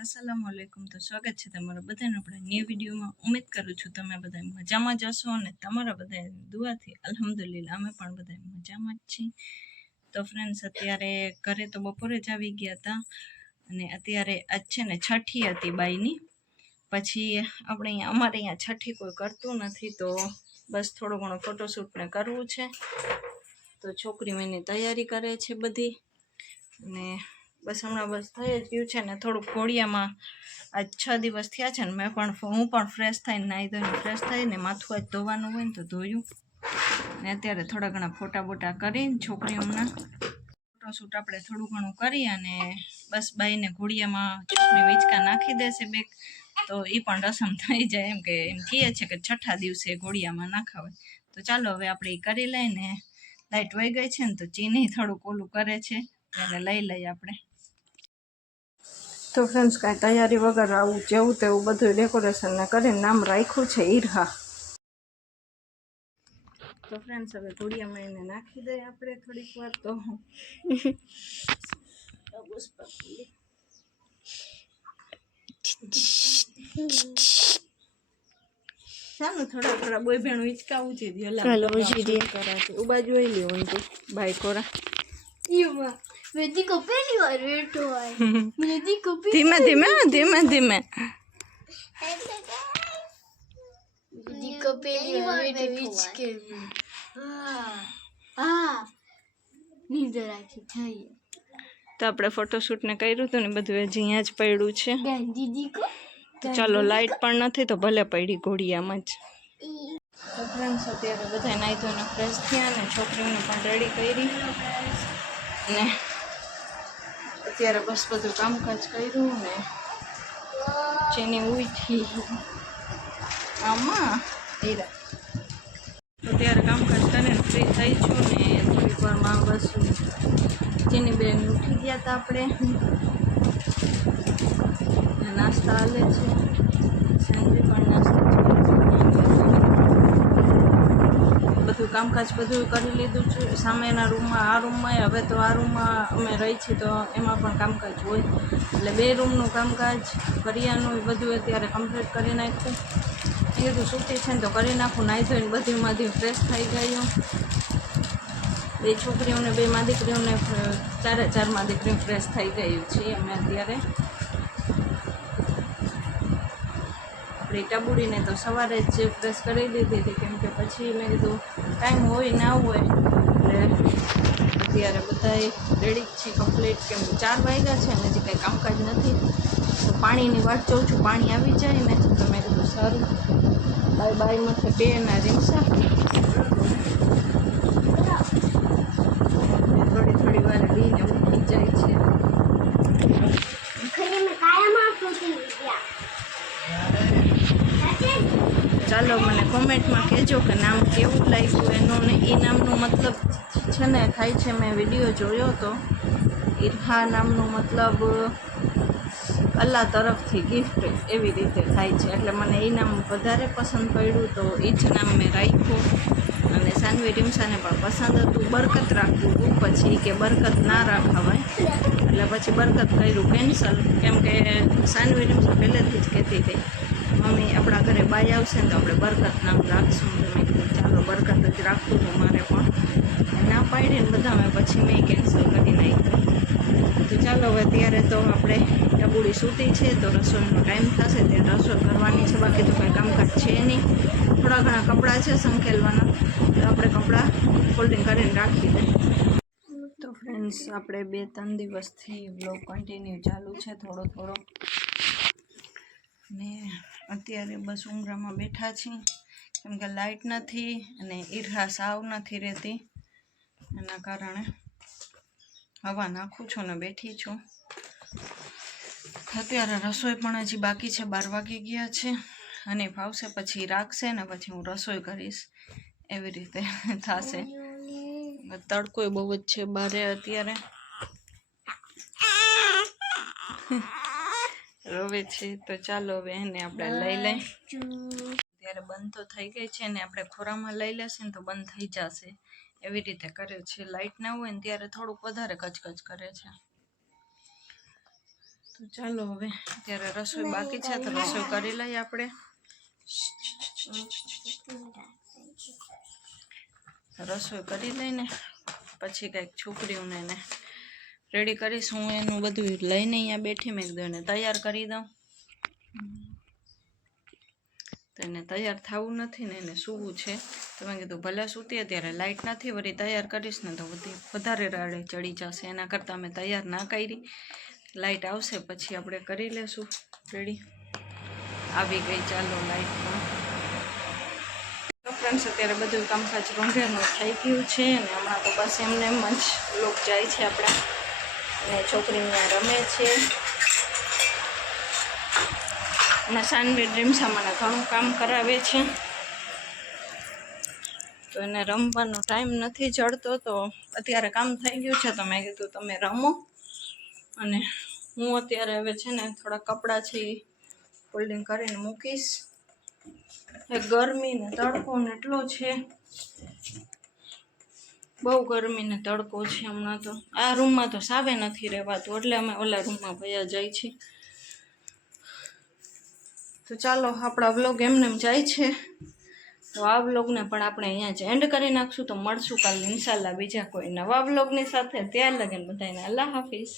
अस्सलामु अलैकुम। तो स्वागत है तमारा बधाने अपना न्यू विडियो में। उम्मीद करूँ छूं तमे बधा मजामां ज हशो अने तमारा बधानी दुआथी अल्हम्दुलिल्लाह अमे पण बधा मजामां ज छीए। तो फ्रेंड्स अत्यारे घरे तो बपोरे ज आवी गया हता अने अत्यारे आज छे ने छठी हती बाईनी। पछी आपणे अमारे अहींया छठी कोई करतुं नथी तो बस थोड़ो घणो फोटोशूट ने करवुं छे। तो छोकरी एनी तैयारी करे छे बधी ने बस हमणां बस थई ज गयुं छे ने थोड़ुं घोड़ियामां आज 6 दिवस थया छे ने हूँ पण फ्रेश थईने नाही धोईने फ्रेश थईने माथुं आज धोवानुं होय ने तो धोयुं ने अत्यारे थोड़ा घणा फोटा बोटा करीने छोकरीओना फोटोशूट आपणे थोड़ुं घणुं करी अने बस बाईने घोड़ियामां छोकरी वीचका नाखी देशे बेग तो ई पण रसम थई जाय एम के एम कहे छे के छठा दिवसे घोड़ियामां नाखावाय। तो चालो हवे आपणे ई करी लईने लाइट वही गई छे ने तो चीनी थोड़ुंक ओલું करे छे त्यारे लई लई आपणे। तो फ्रेंड्स कांई तैयारी वगर आवुं जेवुं तेवुं बधुं डेकोरेशन ने करीने नाम राख्युं छे ईरहा। तो फ्रेंड्स हवे घोड़ियामां एने नाखी दઈએ आपणे थोड़ीक वार तो ચાલો થોડા થોડા બોય બેન ઉચકાવું છે હાલો ઉજી કરાશે ઉબા જોઈ લ્યો તો ભાઈ કોરા ઈમાં વેદી કો પહેલી વાર બેઠો હોય વેદી કો ધીમે ધીમે ધીમે ધીમે વેદી કો પહેલી વાર બેઠો છે હા નીંદર આખી થઈ। તો આપણે ફોટોશૂટ ને કર્યું હતું ને બધું હજી અહીંયા જ પડ્યું છે બેન દીદી કો। તો ચાલો લાઈટ પણ નથી તો ભલે પડી ઘોડિયામાં જ। તો ફ્રેન્ડ્સ અત્યારે બધા નાહી ધોઈને ફ્રેશ થયા ને છોકરીઓને પણ રેડી કરી ને અત્યારે બસ બધું કામકાજ કર્યું ને જેની ઉઠી આમાં હીરા અત્યારે કામકાજ કરીને ફ્રી થઈ છું ને થોડીક વારમાં બસ જેની બેન ઉઠી ગયા હતા આપણે नाश्ता हाले छे सांजे पण नाश्ता बधुं कामकाज बधुं करी लीधुं छे। सामेना रूममां आ रूममां हवे तो आ रूममां अमे रही छीए तो एमां पण कामकाज होय એટલે બે રૂમનું કામકાજ કરિયાનું બધું અત્યારે કમ્પ્લીટ કરી નાખ્યું। એ કીધું છૂટી છે ને તો કરી નાખું નાહી ધોઈને બધીમાંથી ફ્રેશ થઈ ગયું। બે છોકરીઓને બે માં દીકરીઓને ચારે માં દીકરીઓ ફ્રેશ થઈ ગયું છે અમે અત્યારે। टबूड़ी तो सवारे ज फ्रेश कर दीधी थी केम के पछी मैं कीधुं टाइम होय ना होय एटले अत्यारे बधाय रेडी छे कम्प्लीट केम के 4 वाग्या छे ने हजी कांई कामकाज नथी तो पाणीनी वाट जोउं छुं पाणी आवी जाय ने तो मैं कीधुं सारूं बाय बाय माथे बे ना रिंगसा थोड़ी थोड़ी वार बीने उठी जाय छे। ચાલો મને કોમેન્ટમાં કહેજો કે નામ કેવું લાગ્યું એનું ને એ નામનો મતલબ છે ને થાય છે મેં વિડીયો જોયો હતો ઈરહા નામનો મતલબ અલ્લાહ તરફથી ગિફ્ટ એવી રીતે થાય છે એટલે મને એ નામ વધારે પસંદ પડ્યું તો એ જ નામ મેં રાખ્યું અને સાનવી રીમસાને પણ પસંદ હતું બરકત રાખવું હતું પછી કે બરકત ના રાખાવાય એટલે પછી બરકત કર્યું કેન્સલ કેમ કે સાનવી રીમસા પહેલેથી જ કહેતી હતી मम्मी अपना घरे बाई आवशे तो આપણે बरकत नाम राखशुं तो मैं कीधुं चालो बरकत ज राखवुं तो मारे पण ना पाडी ने बधा में पछी मैं केन्सल करी नाख्युं। तो चालो हवे त्यारे तो आपणे टबूड़ी सूती छे तो रसोईनो टाइम थशे त्यारे रसोई करवानी छे बाकी तो कांई कामकाज छे नहीं। थोड़ा घणा कपड़ा छे संकेलवाना तो आपणे कपड़ा फोल्डिंग करीने राखी दे। तो फ्रेंड्स आपणे 2-3 दिवसथी ब्लॉग कन्टिन्यू चालू छे थोड़ो थोड़ो ने અત્યારે બસ ઉમરામાં બેઠા છીએ કેમ કે લાઇટ નથી અને ઈરહા સાવ નથી રહેતી એના કારણે હવા નાખું છું ને બેઠી છું। અત્યારે રસોઈ પણ હજી બાકી છે 12 વાગી ગયા છે અને ફાવશે પછી રાખશે ને પછી હું રસોઈ કરીશ એવી રીતે થશે। તડકોય બહુ જ છે બારે અત્યારે रोवे छे तो चालो हवे एने आपणे लई लई त्यारे बंद तो थई गई छे ने आपणे खोरामां लई लेशे ने तो बंद थई जशे एवी रीते करे छे। लाइट ना होय ने त्यारे थोडुंक वधारे कचकच करे छे। તો ચાલો હવે અત્યારે રસોઈ બાકી છે તો રસોઈ કરી લઈએ આપણે. રસોઈ કરી લઈને પછી કંઈક છોકરીઓને એને રેડી કરીશ. હું એનું બધું લઈને અહીંયા બેઠી મેં કીધું એને તૈયાર કરી દઉં. તો એને તૈયાર થવું નથી ને એને સૂવું છે તો મેં કીધું ભલે સૂતી અત્યારે લાઇટ નથી વળી તૈયાર કરીશ ને તો વધારે રાડે ચડી જશે. એના કરતાં અમે તૈયાર ના કરી. લાઇટ આવશે પછી આપણે કરી લેશું રેડી. આવી ગઈ ચાલો લાઇટમાં. તો ફ્રેન્ડ્સ અત્યારે બધું કામકાજ રોંઢેનું થઈ ગયું છે અને હમણાં તો બસ એમને એમ જ લોક જાય છે આપણા અને છોકરી ત્યાં રમે છે. હમણાં સાનવી ડ્રીમ્સામાંના ઘણું કામ કરાવે છે તો એને રમવાનો ટાઈમ નથી જડતો. તો અત્યારે કામ થઈ ગયું છે તો મેં કીધું તમે રમો અને હું અત્યારે હવે છે ને થોડા કપડાં છે એ ફોલ્ડિંગ કરીને મૂકીશ. ગરમી ને તડકો ને એટલો છે, બહુ ગરમી ને તડકો છે હમણાં. તો આ રૂમમાં તો સાવે નથી રહેવાતું એટલે અમે ઓલા રૂમમાં ભયા જાય છીએ. તો ચાલો આપણા વ્લોગ એમને એમ જાય છે તો આ વ્લોગને પણ આપણે અહીંયા જ એન્ડ કરી નાખશું. તો મળશું કાલે ઇન્શાલ્લાહ બીજા કોઈ નવા વ્લોગની સાથે. ત્યાર લગન બધાને અલ્લાહ હાફિઝ.